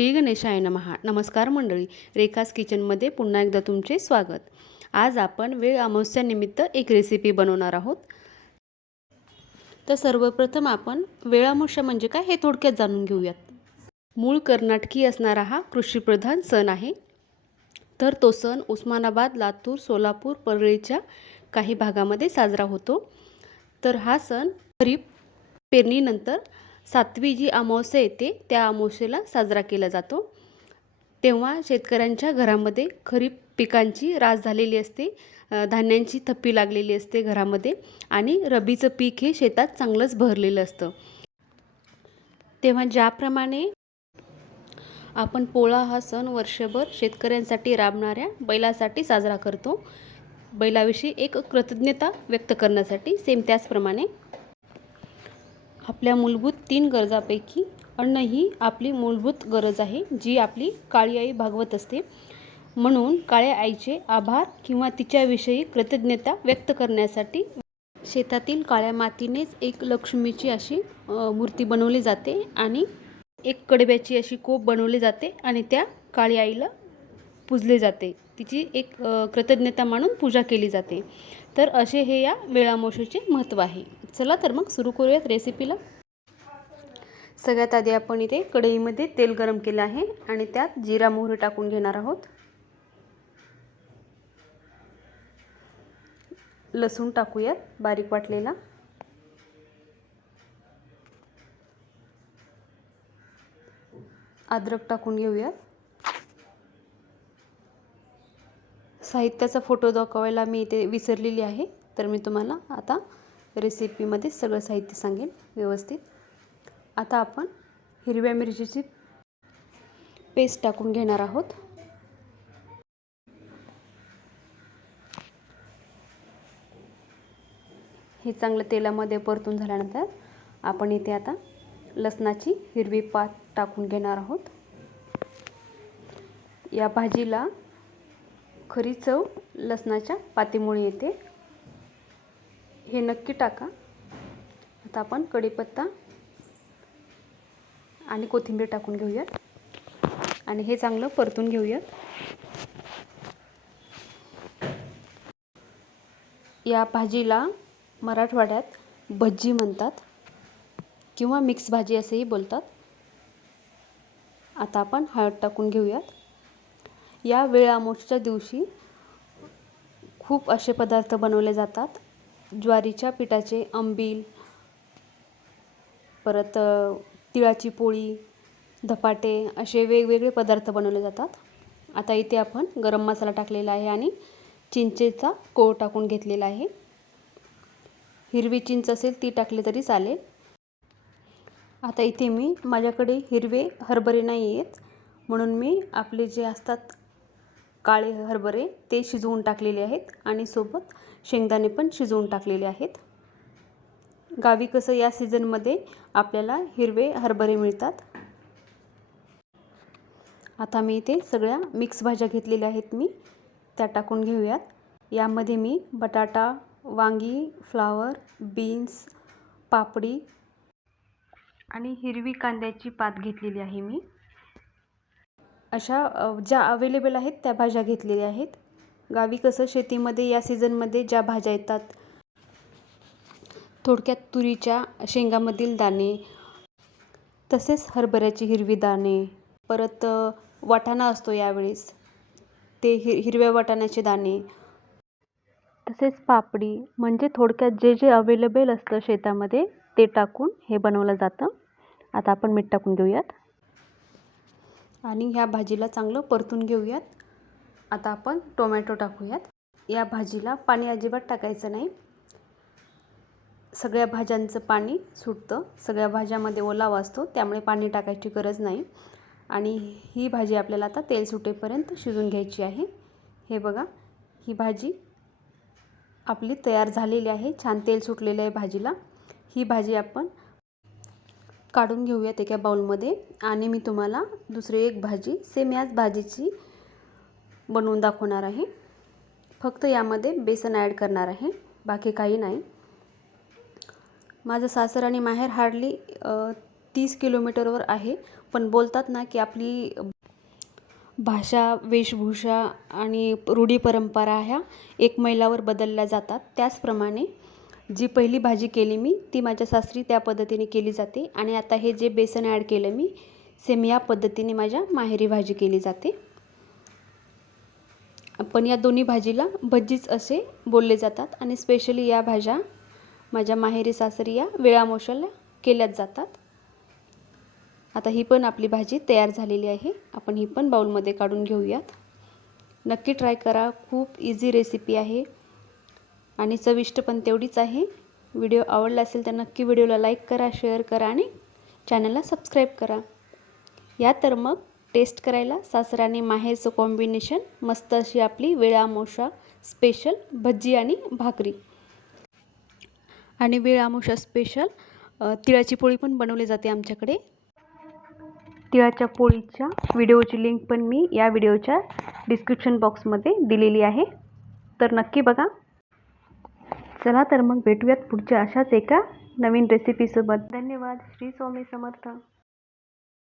श्री गणेशाय नमहा नमस्कार मंडळी रेखास किचनमध्ये पुन्हा एकदा तुमचे स्वागत. आज आपण वेळ अमावस्यानिमित्त एक रेसिपी बनवणार आहोत. तर सर्वप्रथम आपण वेळ अमावस्या म्हणजे काय हे थोडक्यात जाणून घेऊयात. मूळ कर्नाटकी असणारा हा कृषीप्रधान सण आहे. तर तो सण उस्मानाबाद लातूर सोलापूर परळीच्या काही भागामध्ये साजरा होतो. तर हा सण खरीप पेरणीनंतर सातवी जी अमावस्या येते त्या अमावस्येला साजरा केला जातो. तेव्हा शेतकऱ्यांच्या घरामध्ये खरीप पिकांची रास झालेली असते. धान्यांची थप्पी लागलेली असते घरामध्ये आणि रबीचं पीक हे शेतात चांगलंच भरलेलं असतं. तेव्हा ज्याप्रमाणे आपण पोळा हा सण वर्षभर शेतकऱ्यांसाठी राबणाऱ्या बैलासाठी साजरा करतो बैलाविषयी एक कृतज्ञता व्यक्त करण्यासाठी सेम त्याचप्रमाणे आपल्या मूलभूत तीन गरजापैकी अन्न ही आपली मूलभूत गरज आहे जी आपली काळी आई भागवत असते. म्हणून काळ्या आईचे आभार किंवा तिच्याविषयी कृतज्ञता व्यक्त करण्यासाठी शेतातील काळ्या मातीनेच एक लक्ष्मीची अशी मूर्ती बनवली जाते आणि एक कडब्याची अशी कोप बनवली जाते आणि त्या काळी आईला पूजले जाते. तिची एक कृतज्ञता मानून पूजा केली जाते. तर असे हे या वेळामोशीचे महत्त्व आहे. चला तर मग सुरू करूयात रेसिपीला सगळ्यात आधी आपण इथे कढईमध्ये तेल गरम केलं आहे आणि त्यात जिरा मोहरी टाकून घेणार आहोत. लसूण टाकूयात बारीक वाटलेला. अद्रक टाकून घेऊयात. साहित्याचा फोटो दाखवायला मी इथे विसरलेली आहे तर मी तुम्हाला आता रेसिपीमध्ये सगळं साहित्य सांगेन व्यवस्थित. आता आपण हिरव्या मिरचीची पेस्ट टाकून घेणार आहोत. हे चांगलं तेलामध्ये परतून झाल्यानंतर आपण इथे आता लसणाची हिरवी पात टाकून घेणार आहोत. या भाजीला खरी चव लसणाच्या पातीमुळे येते. हे नक्की टाका. आता आपण कढीपत्ता आणि कोथिंबीर टाकून घेऊयात. आणि हे चांगलं परतून घेऊयात. या भाजीला मराठवाड्यात भज्जी म्हणतात किंवा मिक्स भाजी असेही बोलतात. आता आपण हळद टाकून घेऊयात. या वेळामोशीच्या दिवशी खूप असे पदार्थ बनवले जातात. ज्वारीच्या पिठाचे आंबील परत तिळाची पोळी धपाटे असे वेगवेगळे पदार्थ बनवले जातात. आता इथे आपण गरम मसाला टाकलेला आहे आणि चिंचेचा कोळ टाकून घेतलेला आहे. हिरवी चिंच असेल ती टाकली तरी चालेल. आता इथे मी माझ्याकडे हिरवे हरभरे नाही आहेत. म्हणून मी आपले जे असतात काळे हरभरे ते शिजवून टाकलेले आहेत आणि सोबत शेंगदाणे पण शिजवून टाकलेले आहेत. गावी कसं या सीझनमध्ये आपल्याला हिरवे हरभरे मिळतात? आता मी इथे सगळ्या मिक्स भाज्या घेतलेल्या आहेत मी. त्या टाकून घेऊयात. यामध्ये मी बटाटा वांगी फ्लावर बीन्स पापडी आणि हिरवी कांद्याची पात घेतलेली आहे मी. अशा ज्या अवेलेबल आहेत त्या भाज्या घेतलेल्या आहेत. गावी कसं शेतीमध्ये या सीझनमध्ये ज्या भाज्या येतात? थोडक्यात तुरीच्या शेंगामधील दाणे तसेच हरभऱ्याची हिरवी दाणे परत वाटाणा असतो यावेळेस. ते हि हिरव्या वाटाण्याचे दाणे तसेच पापडी म्हणजे थोडक्यात जे जे अवेलेबल असतं शेतामध्ये ते टाकून हे बनवलं जातं. आता आपण मीठ टाकून घेऊयात. आणि ह्या भाजीला चांगलं परतून घेऊयात. आता आपण टोमॅटो टाकूयात. या भाजीला पाणी अजिबात टाकायचं नाही. सगळ्या भाज्यांचं पाणी सुटतं. सगळ्या भाज्यामध्ये ओलावा असतो त्यामुळे पाणी टाकायची गरज नाही. आणि ही भाजी आपल्याला आता तेल सुटेपर्यंत शिजून घ्यायची आहे. हे बघा ही भाजी आपली तयार झालेली आहे. छान तेल सुटलेलं आहे भाजीला. ही भाजी आपण काढून घेऊयात एका बाउलमध्ये. आणि मी तुम्हाला दुसरी एक भाजी सेम याच भाजीची बनवून दाखवणार आहे. फक्त यामध्ये बेसन ॲड करणार आहे. बाकी काही नाही. माझं सासर आणि माहेर हार्डली तीस किलोमीटरवर आहे. पण बोलतात ना की आपली भाषा वेशभूषा आणि रूढी परंपरा ह्या एक मैलावर बदलल्या जातात. त्याचप्रमाणे जी पहिली भाजी केली मी ती माझ्या सासरी त्या पद्धतीने केली जाते. आणि आता हे जे बेसन ॲड केलं मी सेम या पद्धतीने माझ्या माहेरी भाजी केली जाते. पण या दोन्ही भाजीला भज्जीच असे बोलले जातात आणि स्पेशली या भाज्या माझ्या माहेरी सासरी या वेळामोशाला केल्याच जातात. आता ही पण आपली भाजी तयार झालेली आहे. आपण ही पण बाऊलमध्ये काढून घेऊयात. नक्की ट्राय करा. खूप इझी रेसिपी आहे. आणि चविष्ट पण तेवढीच आहे. व्हिडिओ आवडला असेल तर नक्की व्हिडिओला लाईक करा शेअर करा आणि चॅनलला सबस्क्राईब करा. या तर मग टेस्ट करायला सासरा आणि माहेरचं कॉम्बिनेशन मस्त अशी आपली वेळामोशा स्पेशल भज्जी आणि भाकरी. आणि वेळामोशा स्पेशल तिळाची पोळी पण बनवली जाते आमच्याकडे. तिळाच्या पोळीच्या व्हिडिओची लिंक पण मी या व्हिडिओच्या डिस्क्रिप्शन बॉक्समध्ये दिलेली आहे. तर नक्की बघा. चला तर मग भेटूयात पुढच्या अशाच एका नवीन रेसिपीसोबत धन्यवाद. श्री स्वामी समर्थ.